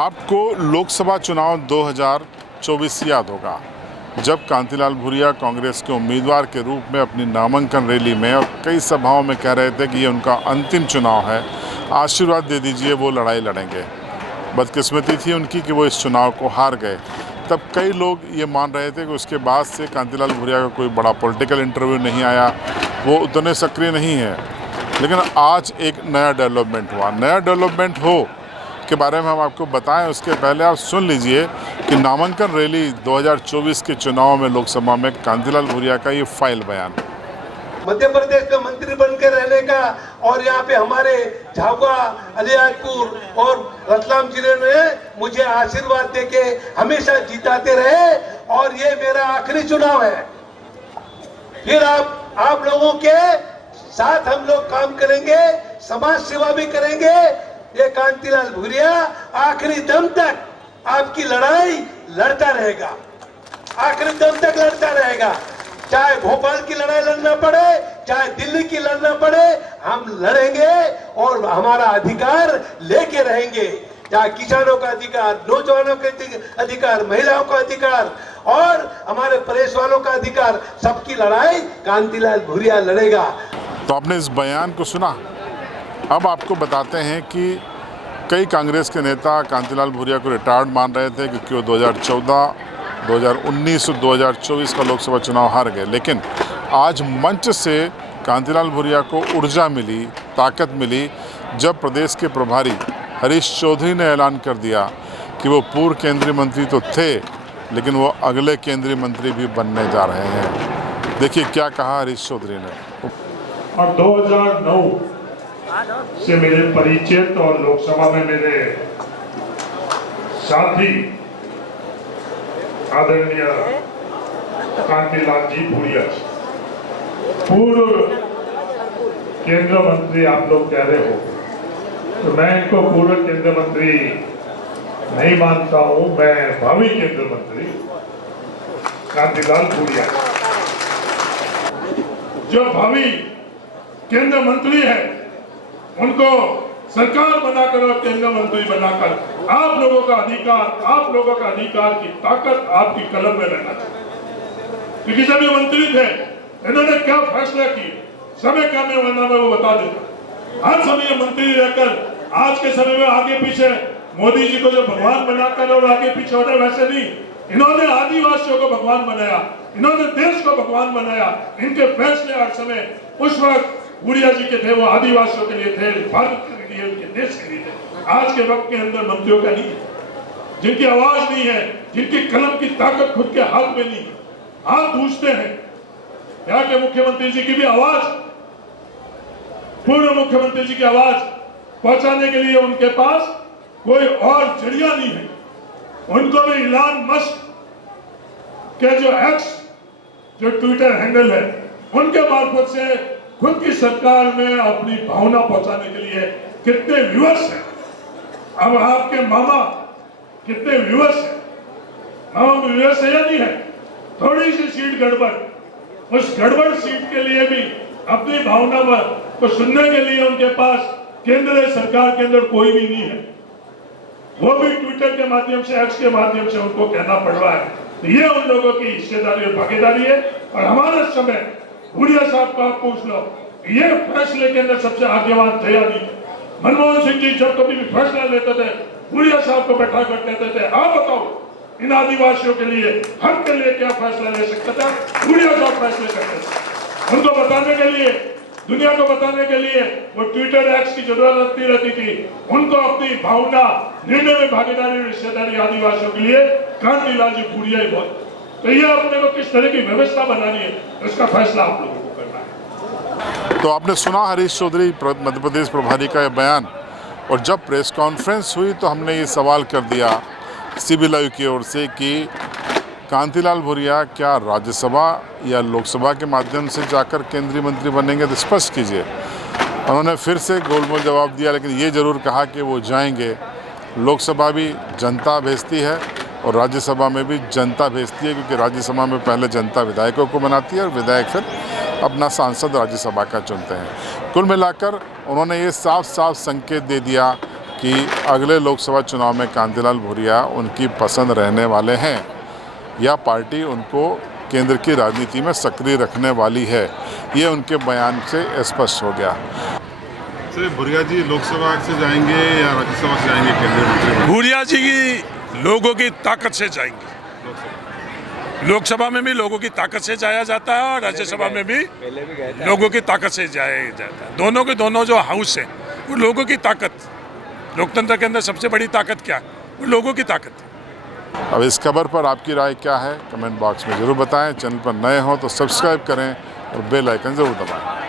आपको लोकसभा चुनाव 2024 याद होगा, जब कांतिलाल भूरिया कांग्रेस के उम्मीदवार के रूप में अपनी नामांकन रैली में और कई सभाओं में कह रहे थे कि ये उनका अंतिम चुनाव है, आशीर्वाद दे दीजिए, वो लड़ाई लड़ेंगे। बदकिस्मती थी उनकी कि वो इस चुनाव को हार गए। तब कई लोग ये मान रहे थे कि उसके बाद से कांतिलाल भूरिया का कोई बड़ा पॉलिटिकल इंटरव्यू नहीं आया, वो उतने सक्रिय नहीं है। लेकिन आज एक नया डेवलपमेंट हुआ। नया डेवलपमेंट हो के बारे में हम आपको बताएं, उसके पहले आप सुन लीजिए कि नामांकन रैली 2024 के चुनाव में लोकसभा में कांतिलाल भूरिया का ये फाइल बयान। मध्य प्रदेश का मंत्री बनकर रहने का और यहाँ पे हमारे झाबुआ, अलीराजपुर और रतलाम जिले में मुझे आशीर्वाद देके हमेशा जिताते रहे और ये मेरा आखिरी चुनाव है। फिर आप लोगों के साथ हम लोग काम करेंगे, समाज सेवा भी करेंगे। ये कांतिलाल भूरिया आखिरी दम तक आपकी लड़ाई लड़ता रहेगा, आखिरी दम तक लड़ता रहेगा। चाहे भोपाल की लड़ाई लड़ना पड़े, चाहे दिल्ली की लड़ना पड़े, हम लड़ेंगे और हमारा अधिकार लेके रहेंगे। चाहे किसानों का अधिकार, नौजवानों के अधिकार, महिलाओं का अधिकार और हमारे प्रेस वालों का अधिकार, सबकी लड़ाई कांतिलाल भूरिया लड़ेगा। तो आपने इस बयान को सुना। अब आपको बताते हैं कि कई कांग्रेस के नेता कांतिलाल भूरिया को रिटायर्ड मान रहे थे क्योंकि वो 2014, 2019 और 2024 का लोकसभा चुनाव हार गए। लेकिन आज मंच से कांतिलाल भूरिया को ऊर्जा मिली, ताकत मिली, जब प्रदेश के प्रभारी हरीश चौधरी ने ऐलान कर दिया कि वो पूर्व केंद्रीय मंत्री तो थे, लेकिन वो अगले केंद्रीय मंत्री भी बनने जा रहे हैं। देखिए क्या कहा हरीश चौधरी ने। और 2009 से मेरे परिचित और लोकसभा में मेरे साथी आदरणीय कांतिलाल जी भूरिया, पूर्व केंद्रीय मंत्री आप लोग कह रहे हो, तो मैं इनको पूर्व केंद्रीय मंत्री नहीं मानता हूं। मैं भावी केंद्रीय मंत्री कांतिलाल भूरिया, जो भावी केंद्रीय मंत्री है, उनको सरकार बनाकर और केंद्रीय मंत्री बनाकर आप लोगों का अधिकार की ताकत आपकी कलम में रहना चाहिए। क्योंकि जब ये मंत्री थे, इन्होंने क्या फैसला किए, समय क्या में वरना मैं वो बता देता। हर समय मंत्री रहकर आज के समय में आगे पीछे मोदी जी को जो भगवान बनाकर और आगे पीछे हो रहे, वैसे नहीं। इन्होंने आदिवासियों को भगवान बनाया, इन्होंने देश को भगवान बनाया। इनके फैसले हर समय उस वक्त भूरिया जी के थे, वो आदिवासियों के लिए थे, भारत के लिए, उनके देश के लिए थे। आज के वक्त के अंदर मंत्रियों का नहीं है, जिनकी आवाज नहीं है, जिनकी कलम की ताकत खुद के हाथ में नहीं है, हाथ दूसते हैं। यहाँ के मुख्यमंत्री जी की भी आवाज, पूर्व मुख्यमंत्री जी की आवाज पहुंचाने के लिए उनके पास कोई और जरिया नहीं है। उनको भी इलान मस्क के जो एक्स, जो ट्विटर हैंडल है, उनके मार्फत से खुद की सरकार में अपनी भावना पहुंचाने के लिए कितने व्यूअर्स हैं। अब आपके मामा कितने व्यूअर्स हैं, मामा व्यूअर्स है या नहीं है? थोड़ी सी सीट गड़बड़, उस गड़बड़ सीट के लिए भी अपनी भावना को सुनने के लिए उनके पास केंद्र सरकार के अंदर कोई भी नहीं है। वो भी ट्विटर के माध्यम से, एक्स के माध्यम से उनको कहना पड़ रहा है। तो ये उन लोगों की हिस्सेदारी और भागीदारी है। और हमारे समय भूरिया साहब को आप पूछ लो, ये फैसले के अंदर सबसे आगेवान थे या नहीं? मनमोहन सिंह जी जब कभी भी फैसला लेते थे, भूरिया साहब को बैठा कर कहते थे, आप बताओ इन आदिवासियों के लिए, हक के लिए क्या फैसला ले सकता था? भूरिया साहब फैसले करते थे। उनको बताने के लिए, दुनिया को बताने के लिए वो ट्विटर एक्स की जरूरत नहीं रहती थी। उनको अपनी भावना, निर्णय में भागीदारी और हिस्सेदारी आदिवासियों के लिए कांतिलाल जी भूरिया ही बहुत। तो ये अपने को किस तरह की व्यवस्था बनानी है, इसका फैसला आप लोगों को करना है। तो आपने सुना हरीश चौधरी मध्य प्रदेश प्रभारी का यह बयान। और जब प्रेस कॉन्फ्रेंस हुई तो हमने ये सवाल कर दिया सिविल लाइव की ओर से कि कांतिलाल भूरिया क्या राज्यसभा या लोकसभा के माध्यम से जाकर केंद्रीय मंत्री बनेंगे, तो स्पष्ट कीजिए। उन्होंने फिर से गोलमोल जवाब दिया, लेकिन ये ज़रूर कहा कि वो जाएंगे। लोकसभा भी जनता भेजती है और राज्यसभा में भी जनता भेजती है, क्योंकि राज्यसभा में पहले जनता विधायकों को बनाती है और विधायक फिर अपना सांसद राज्यसभा का चुनते हैं। कुल मिलाकर उन्होंने ये साफ साफ संकेत दे दिया कि अगले लोकसभा चुनाव में कांतिलाल भूरिया उनकी पसंद रहने वाले हैं या पार्टी उनको केंद्र की राजनीति में सक्रिय रखने वाली है, ये उनके बयान से स्पष्ट हो गया। सर, भूरिया जी लोकसभा से जाएंगे या राज्यसभा से जाएंगे केंद्रीय मंत्री? भूरिया जी की लोगों की ताकत से जाएंगे। लोकसभा में भी लोगों की ताकत से जाया जाता है और राज्यसभा में भी लोगों की ताकत से जाया जाता है। दोनों के दोनों जो हाउस है वो लोगों की ताकत, लोकतंत्र के अंदर सबसे बड़ी ताकत क्या है? वो लोगों की ताकत है। अब इस खबर पर आपकी राय क्या है, कमेंट बॉक्स में ज़रूर बताएं। चैनल पर नए हो तो सब्सक्राइब करें और बेल आइकन ज़रूर दबाएं।